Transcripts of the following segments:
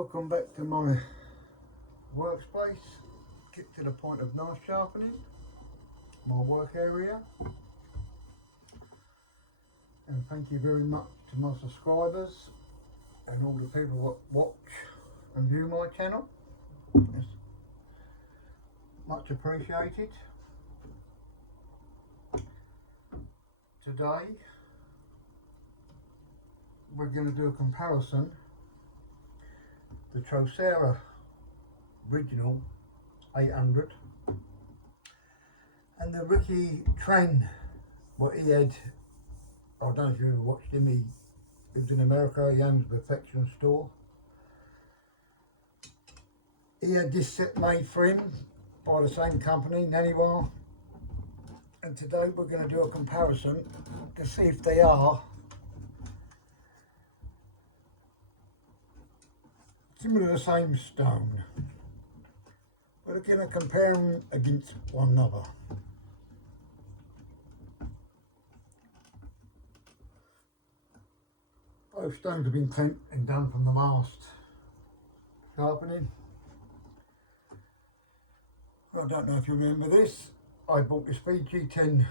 Welcome back to my workspace. Get to the point of knife sharpening, my work area. And thank you very much to my subscribers and all the people that watch and view my channel. It's much appreciated. Today we're going to do a comparison. The Chosera original 800 and the Ryky tran, what he had. I don't know if you ever watched him. He lives in America. He owns a perfection store. He had this set made for him by the same company, Naniwar. And today we're going to do a comparison to see if they are similar to the same stone. We're going to compare them against one another. Both stones have been clamped and done from the mast sharpening. I don't know if you remember this. I bought this VG10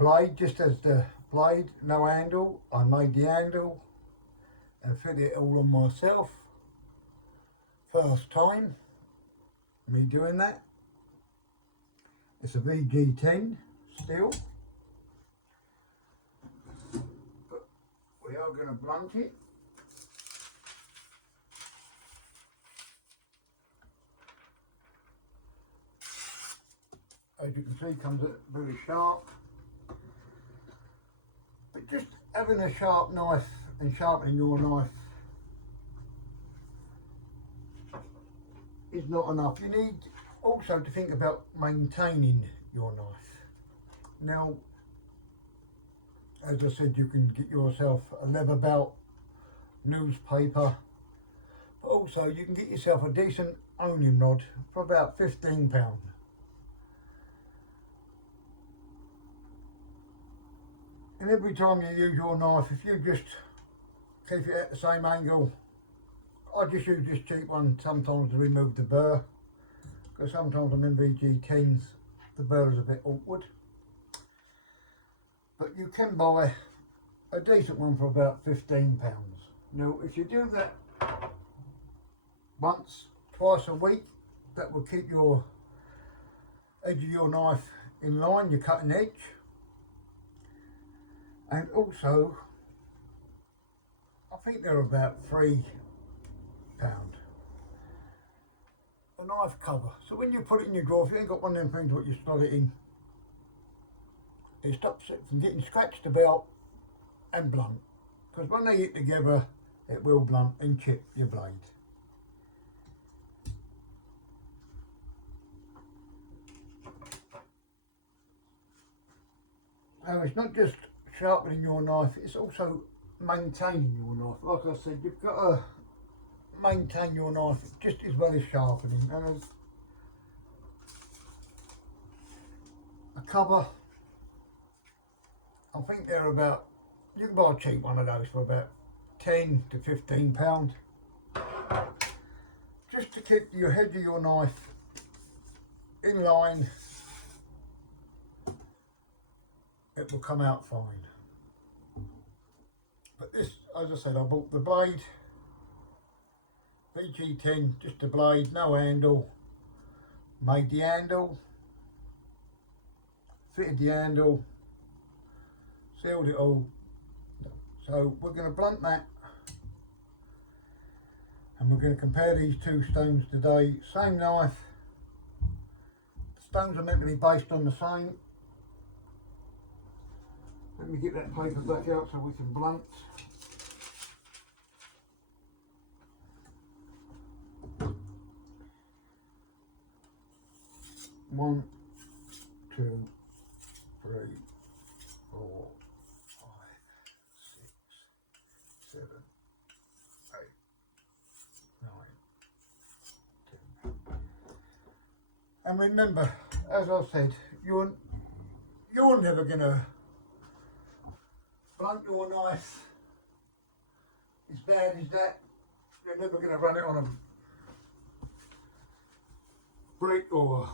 blade just as the blade, no handle. I made the handle and fit it all on myself. First time me doing that. It's a VG10 still, but we are going to blunt it. As you can see, comes very sharp, but just having a sharp knife and sharpening your knife is not enough. You need also to think about maintaining your knife. Now, as I said, you can get yourself a leather belt, newspaper, but also you can get yourself a decent owning rod for about £15. And every time you use your knife, if you just keep it at the same angle, I just use this cheap one sometimes to remove the burr, because sometimes on them VG10s the burr is a bit awkward. But you can buy a decent one for about £15. Now if you do that once, twice a week, that will keep your edge of your knife in line, your cutting edge. And also, I think they're about £3. A knife cover. So when you put it in your drawer, if you ain't got one of them things what you slot it in, it stops it from getting scratched about and blunt. Because when they hit together, it will blunt and chip your blade. Now it's not just sharpening your knife, it's also maintaining your knife. Like I said, you've got to maintain your knife just as well as sharpening. And there's a cover, I think they're about, you can buy a cheap one of those for about £10 to £15, just to keep your head of your knife in line. It will come out fine. But this, as I said, I bought the blade VG10, just a blade, no handle. Made the handle, fitted the handle, sealed it all. So we're going to blunt that, and we're going to compare these two stones today. Same knife, the stones are meant to be based on the same. Let me get that paper back out so we can blunt. One, two, three, 4, 5, 6, 7, 8, 9, 10. And remember, as I said, you're never gonna blunt your knife as bad as that. You're never going to run it on a brick or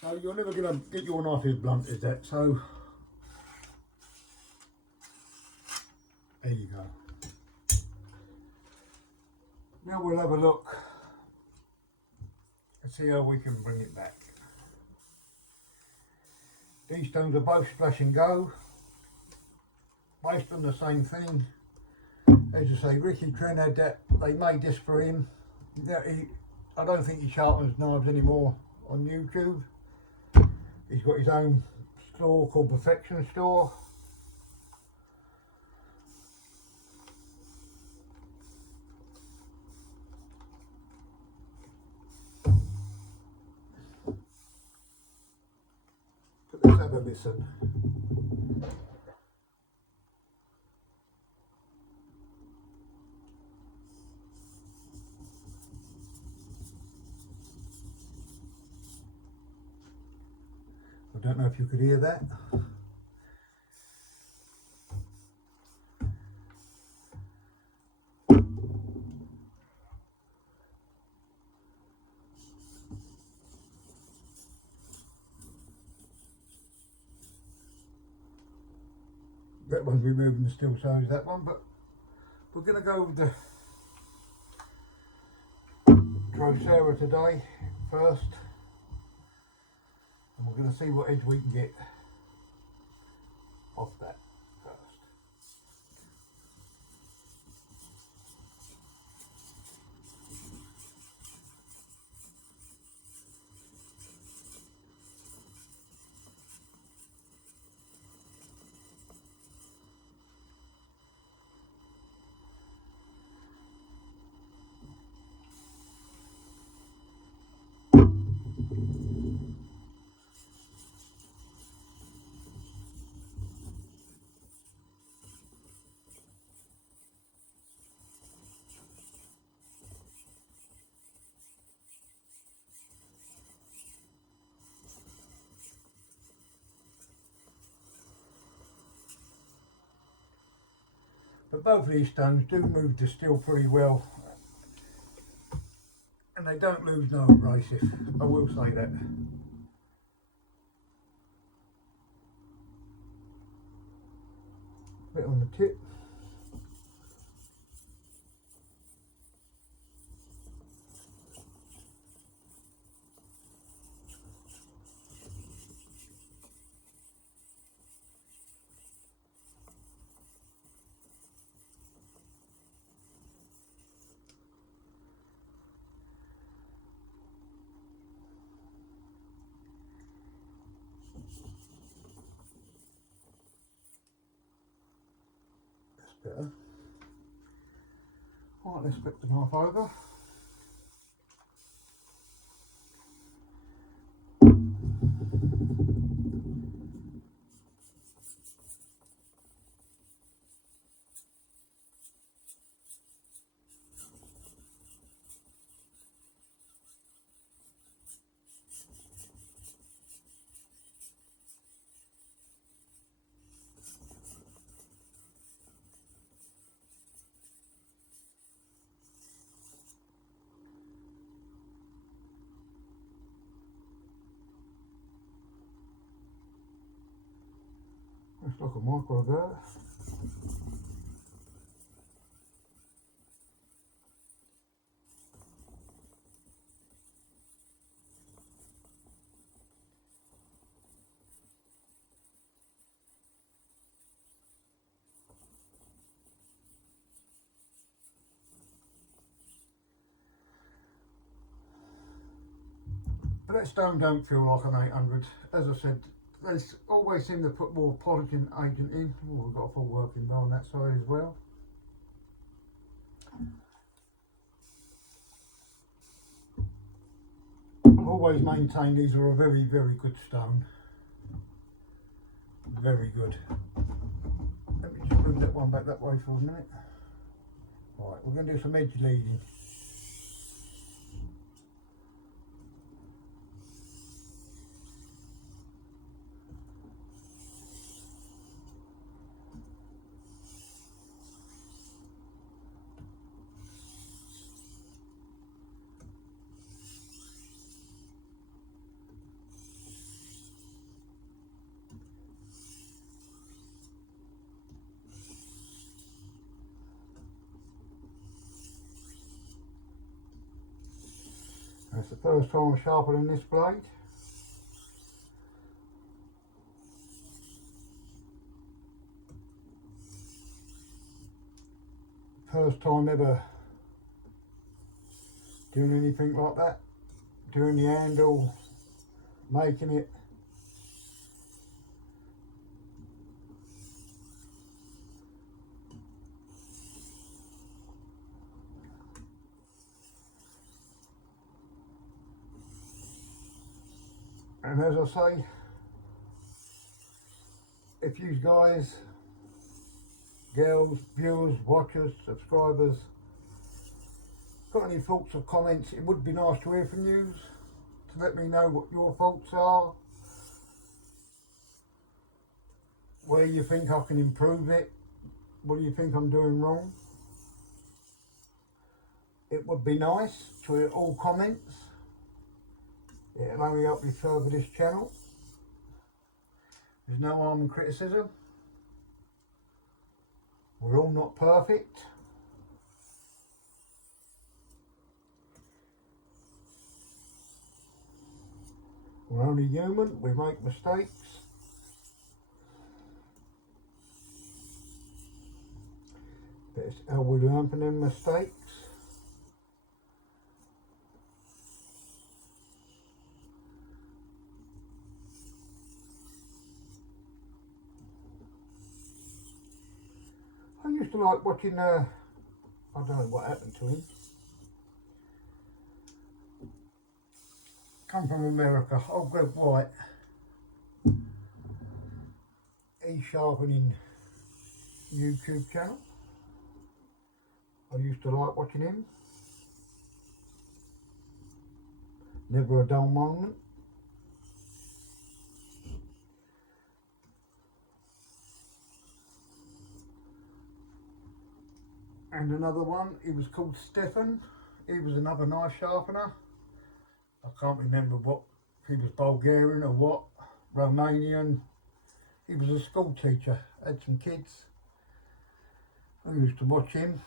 so you're never going to get your knife as blunt as that. So there you go. Now we'll have a look and see how we can bring it back. These stones are both splash and go, based on the same thing. As I say, Ryky Tran had that, they made this for him. I don't think he sharpens knives anymore on YouTube. He's got his own store called Perfection Store. But let's have a listen. I don't know if you could hear that. That one's removing the still shows that one, but we're going to go with the chosera today first, and we're going to see what edge we can get off that first. But both of these stones do move the steel pretty well, and they don't lose no abrasive, I will say that. Bit on the tip. Better. Right, let's flip the knife over. Let's look at micro there. But that stone don't feel like an 800. As I said, they always seem to put more polishing agent in. Oh, we've got a full working bar on that side as well. I've always maintained these are a very, very good stone. Very good. Let me just move that one back that way for a minute. Right, we're going to do some edge leading. That's the first time I'm sharpening this blade. First time ever doing anything like that. Doing the handle, making it. And as I say, if you guys, girls, viewers, watchers, subscribers, got any thoughts or comments, it would be nice to hear from you, to let me know what your thoughts are, where you think I can improve it, what do you think I'm doing wrong. It would be nice to hear all comments. It'll only help me further this channel. There's no harm in criticism. We're all not perfect. We're only human, we make mistakes. But it's how we learn from them mistakes. I used to like watching, I don't know what happened to him. Come from America, old Greg White. He's sharpening YouTube channel. I used to like watching him. Never a dull moment. And another one, he was called Stefan. He was another knife sharpener. I can't remember what, if he was Bulgarian or what, Romanian. He was a school teacher, had some kids. I used to watch him.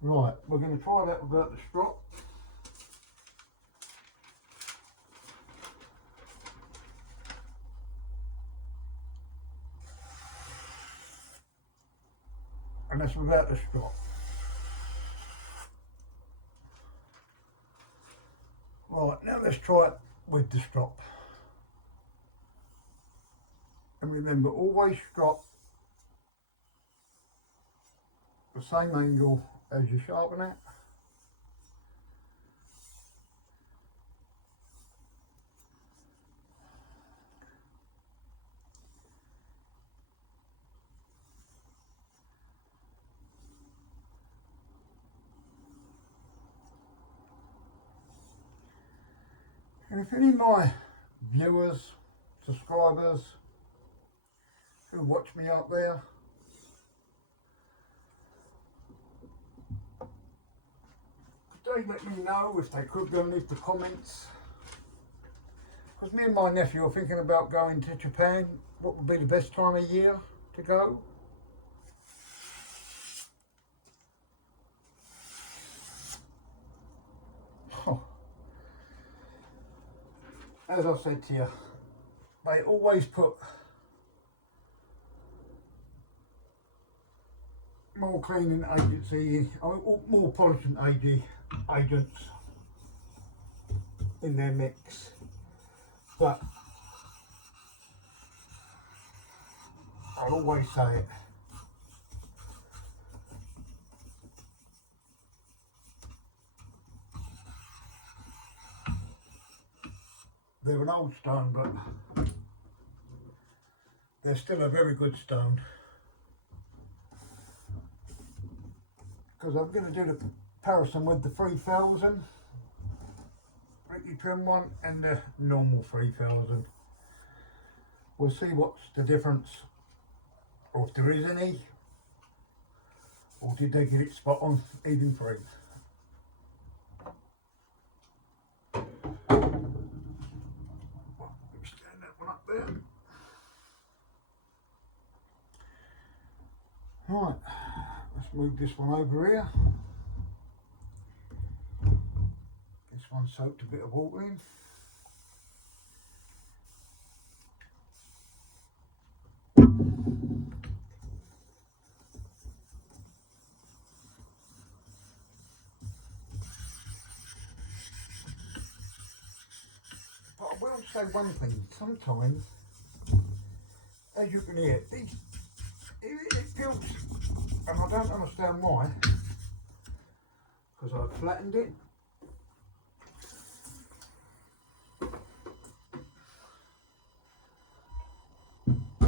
Right, we're going to try that without the strop. And that's without the strop. Right, now let's try it with the strop. And remember, always strop the same angle as you sharpen it. And if any of my viewers, subscribers who watch me out there, they let me know if they could go and leave the comments. Because me and my nephew are thinking about going to Japan. What would be the best time of year to go? As I said to you, they always put more cleaning agency, more polishing agents in their mix, but I'll always say it. They're an old stone, but they're still a very good stone. Because I'm going to do the comparison with the 3000 ryky trim one and the normal 3000. We'll see what's the difference, or if there is any, or did they get it spot on, even free. Stand that one up there. Right, move this one over here. This one soaked a bit of water in. But I will say one thing, sometimes, as you can hear, it feels, and I don't understand why, because I've flattened it.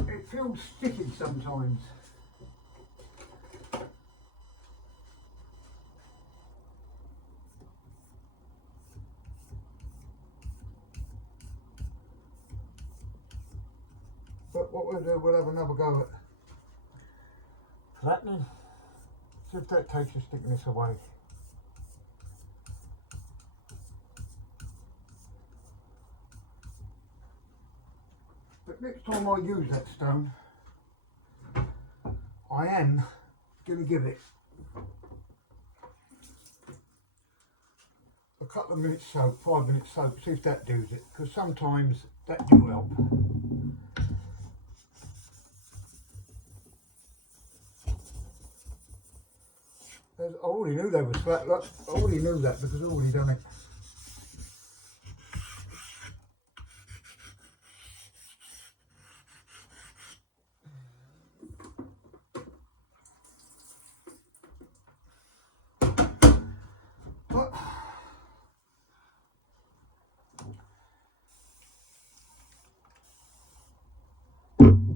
It feels sticky sometimes. But what we'll do, we'll have another go at flattening. See if that takes the stickiness away. But next time I use that stone, I am going to give it a couple of minutes soak, 5 minutes soak, see if that does it, because sometimes that do help. I already knew they were flat, look, I already knew that because I've already done it. But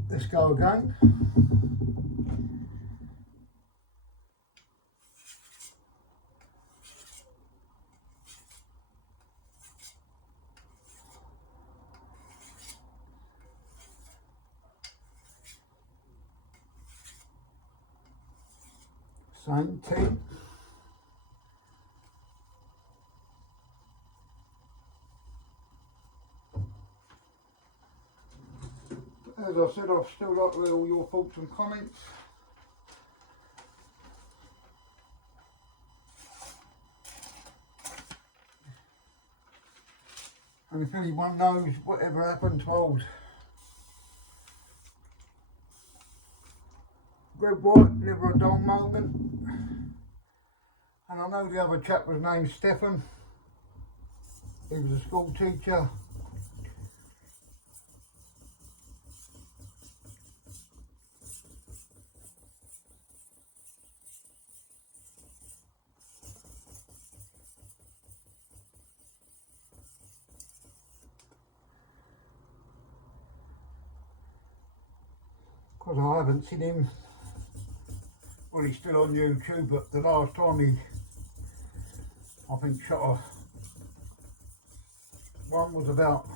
let's go again. Same thing. As I said, I've still like to hear all your thoughts and comments. And if anyone knows whatever happened to old Red White, never a dull moment. And I know the other chap was named Stefan. He was a school teacher. Because I haven't seen him. Well, he's still on YouTube, but the last time he, I think, shot one was about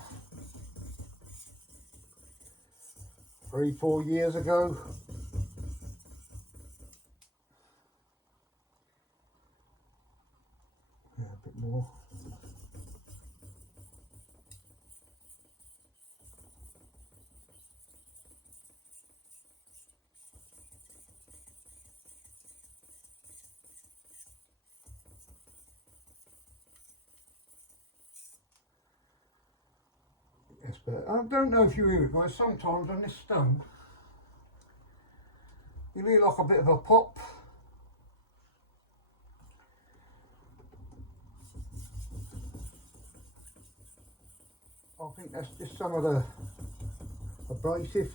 3-4 years ago. Yeah, a bit more. Yes, but I don't know if you hear it, guys. Sometimes on this stone, you hear like a bit of a pop. I think that's just some of the abrasive.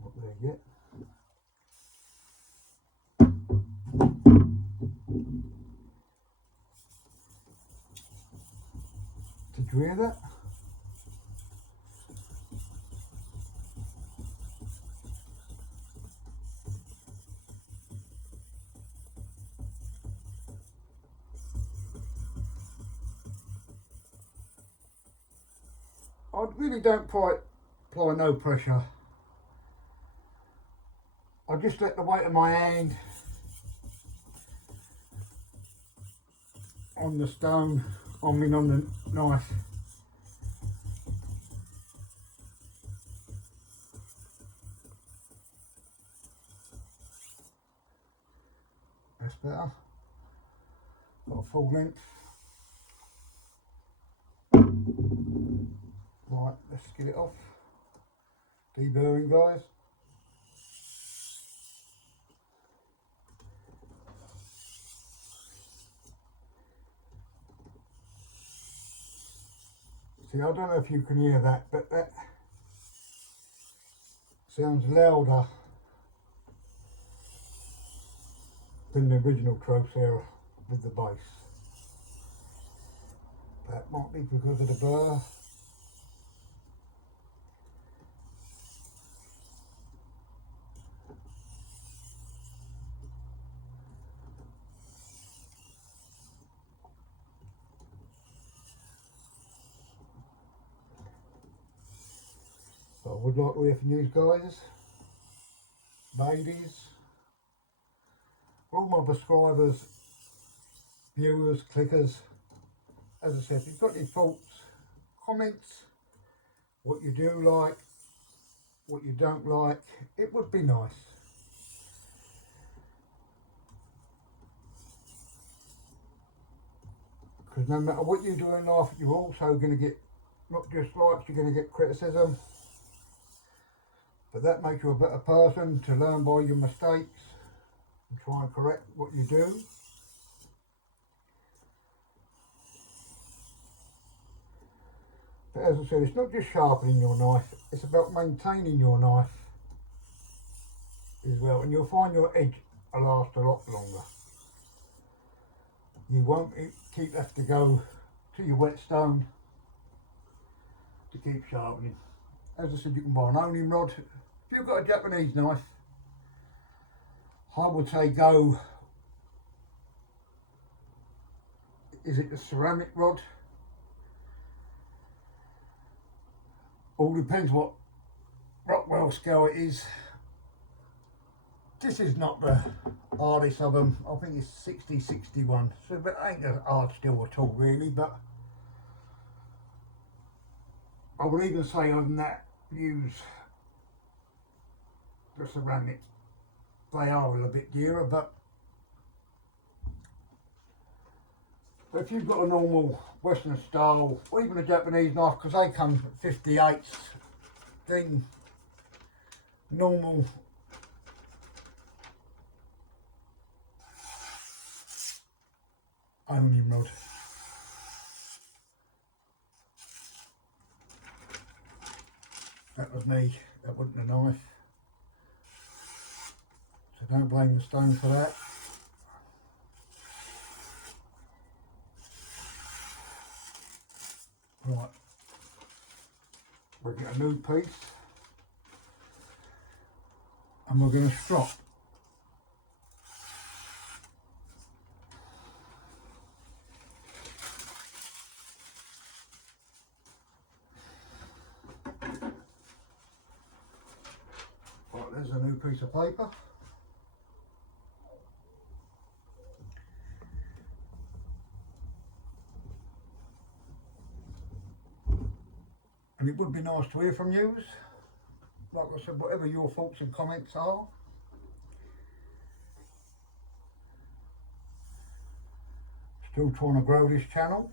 Not there yet. Did you hear that? I really don't apply no pressure. I just let the weight of my hand on the stone, I mean on the knife. That's better. Got a full length. Right, let's get it off. Deburring, guys. See, I don't know if you can hear that, but that sounds louder than the original chosera with the bass. That might be because of the burr. But I would like to hear from you guys, ladies, all my subscribers, viewers, clickers. As I said, if you've got any thoughts, comments, what you do like, what you don't like, it would be nice. Because no matter what you do in life, you're also going to get not just likes, you're going to get criticism. But that makes you a better person to learn by your mistakes and try and correct what you do. But as I said, it's not just sharpening your knife, it's about maintaining your knife as well. And you'll find your edge will last a lot longer. You won't have to go to your whetstone to keep sharpening. As I said, you can buy an owning rod. If you've got a Japanese knife, I would say go, is it the ceramic rod? All depends what Rockwell scale it is. This is not the hardest of them. I think it's 60-61. So but it ain't a hard steel at all really, but I would even say other than that, use the ceramic. They are a little bit dearer, but if you've got a normal Western style, or even a Japanese knife, because they come 58s, then normal owning rod. That was me, that wasn't a knife. So don't blame the stone for that. Right, we'll get a new piece and we're going to strop. Right, there's a new piece of paper. And it would be nice to hear from you. Like I said, whatever your thoughts and comments are. Still trying to grow this channel.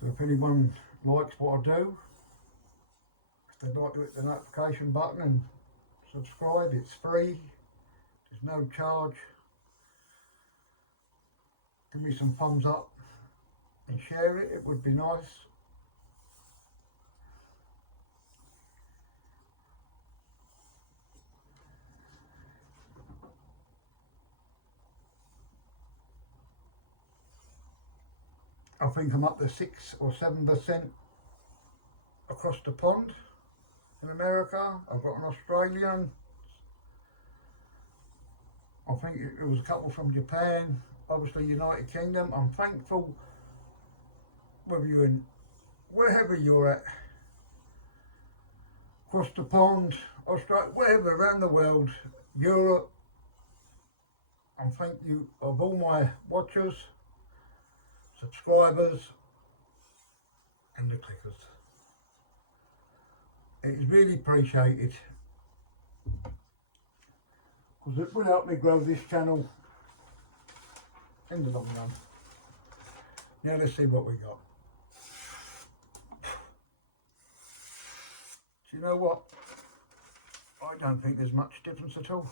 So if anyone likes what I do, if they'd like to hit the notification button and subscribe, it's free. There's no charge. Give me some thumbs up and share it, it would be nice. I think I'm up to 6 or 7% across the pond in America. I've got an Australian. I think it was a couple from Japan, obviously United Kingdom. I'm thankful whether you're in, wherever you're at, across the pond, Australia, wherever around the world, Europe, and thank you of all my watchers, subscribers and the clickers. It is really appreciated because it will help me grow this channel in the long run. Now let's see what we got. Do you know what? I don't think there's much difference at all.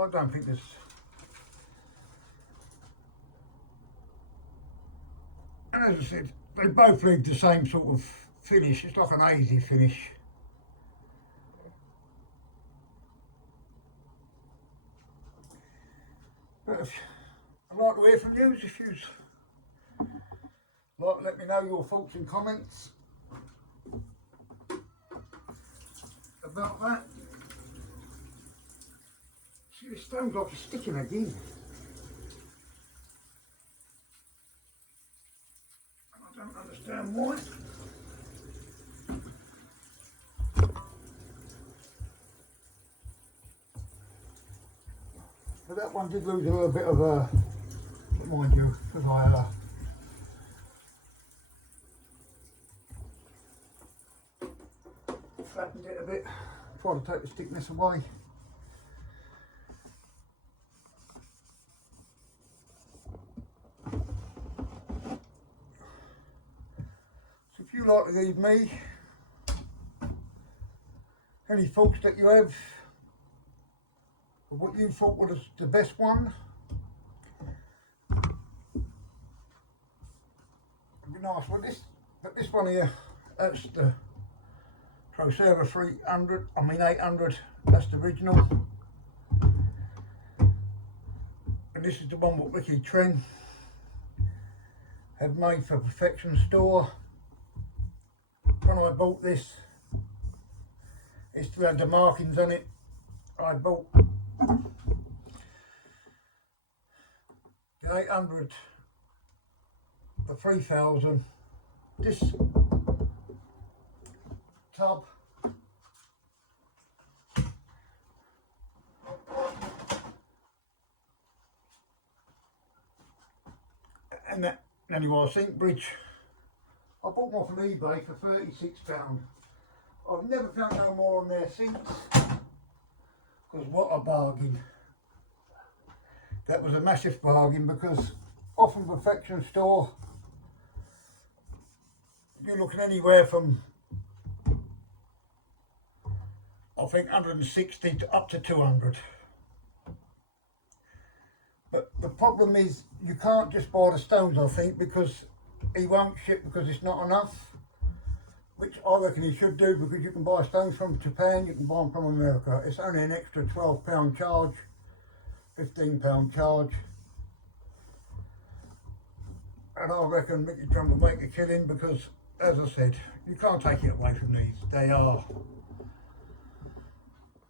I don't think there's... And as I said, they both leave the same sort of finish. It's like an hazy finish. But I'd like to hear from you if you'd like to let me know your thoughts and comments about that. See, the stone's like it's sticking again. I don't understand why. But that one did lose a little bit of mind you, because I flattened it a bit, tried to take the stickness away. So if you like to leave me any thoughts that you have, what you thought was the best one, it'd be nice. Well, this one here, that's the chosera 800, that's the original, and this is the one what Ryky Tran had made for Perfection Store. When I bought this, it still had the markings on it. I bought the 800, the 3000, this tub, and that anyway, sink bridge. I bought them off on eBay for £36. I've never found no more on there since, because what a bargain. That was a massive bargain, because often Perfection Store, you're looking anywhere from, I think, 160 to up to 200. But the problem is, you can't just buy the stones, I think, because he won't ship because it's not enough, which I reckon he should do, because you can buy stones from Japan, you can buy them from America. It's only an extra £12 charge, £15 charge. And I reckon Ryky Tran will make a killing, because, as I said, you can't take it away from these. They are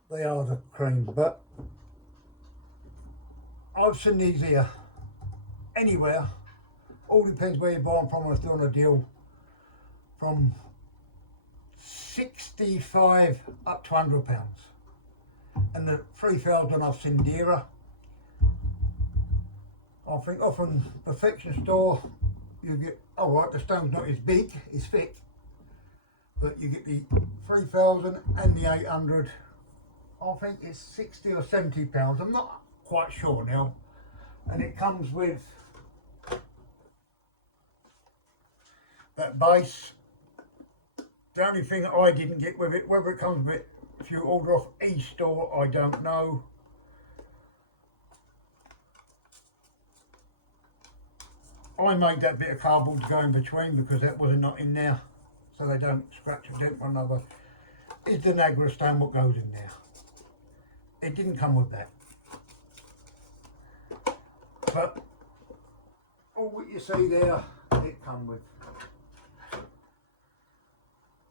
the cream. But I've seen these here anywhere. All depends where you buy them from. I'm still on a deal from 65 up to £100, and the 3000 I've seen dearer. I think often Perfection Store you get, alright, the stone's not as big, it's thick, but you get the 3000 and the 800. I think it's 60 or 70 pounds, I'm not quite sure now, and it comes with that base. The only thing that I didn't get with it, whether it comes with it, if you order off e-store, I don't know. I made that bit of cardboard to go in between because that wasn't not in there, so they don't scratch or dent one another. It's the Niagara stone what goes in there. It didn't come with that. But all what you see there, it come with.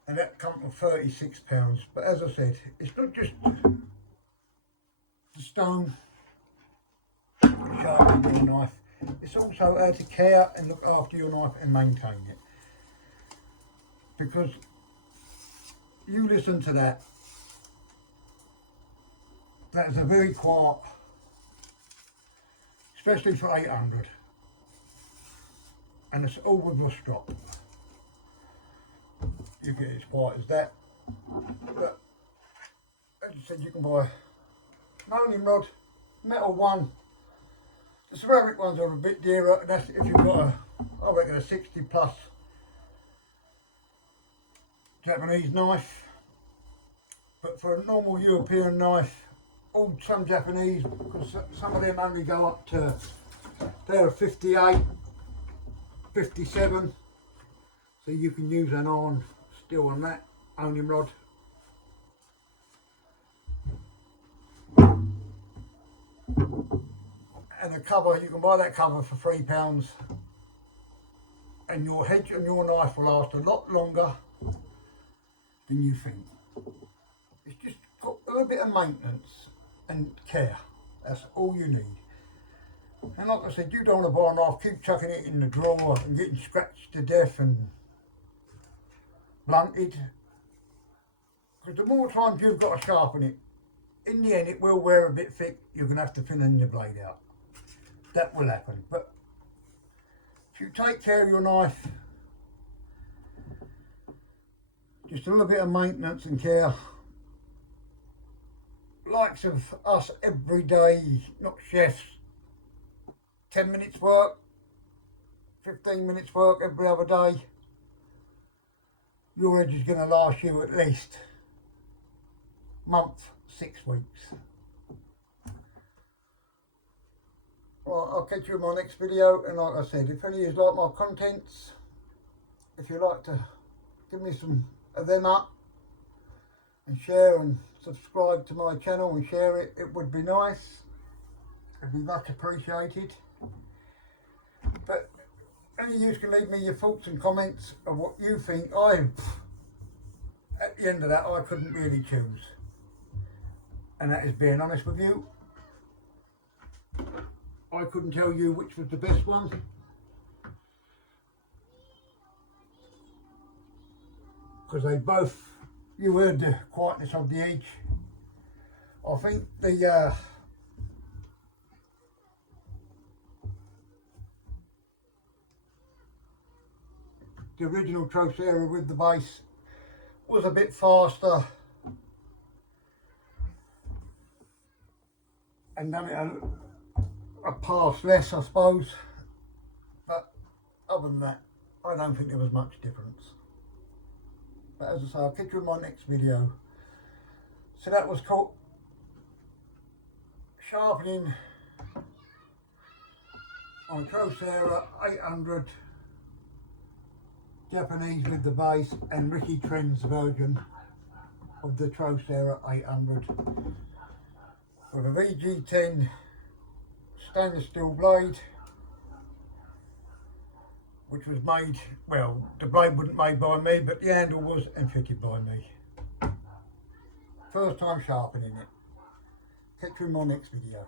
And that come for £36. But as I said, it's not just the stone, sharpening your knife. It's also how to care and look after your knife and maintain it. Because you listen to that, that's a very quiet, especially for 800, and it's all with the strop. You get as quiet as that, but as I said, you can buy an only rod, metal one. The ceramic ones are a bit dearer, and that's if you've got a, I reckon a 60 plus Japanese knife. But for a normal European knife, some Japanese, because some of them only go up to, they're 58, 57, so you can use an iron still on that only rod. And a cover, you can buy that cover for £3, and your hedge and your knife will last a lot longer than you think. It's just got a little bit of maintenance and care. That's all you need. And like I said, you don't want to buy a knife, keep chucking it in the drawer and getting scratched to death and blunted. Because the more times you've got to sharpen it, in the end it will wear a bit thick. You're going to have to thin your blade out. That will happen. But if you take care of your knife, just a little bit of maintenance and care, likes of us every day, not chefs, 10 minutes work, 15 minutes work every other day, your edge is going to last you at least a month, 6 weeks. Right, I'll catch you in my next video, and like I said, if any of you like my contents, if you'd like to give me some of them up and share and subscribe to my channel and share it, it would be nice. It'd be much appreciated. But any of you can leave me your thoughts and comments of what you think. At the end of that, I couldn't really choose, and that is being honest with you. I couldn't tell you which was the best one, because they both, you heard the quietness of the edge. I think the original chosera with the base was a bit faster and done it a pass less, I suppose. But other than that, I don't think there was much difference. But as I say, I'll catch you in my next video. So that was called Sharpening on chosera 800 Japanese with the base, and Ryky Tren's version of the chosera 800 with a VG10 stainless steel blade, which was made, well, the blade wasn't made by me, but the handle was, and fitted by me. First time sharpening it. Catch you in my next video.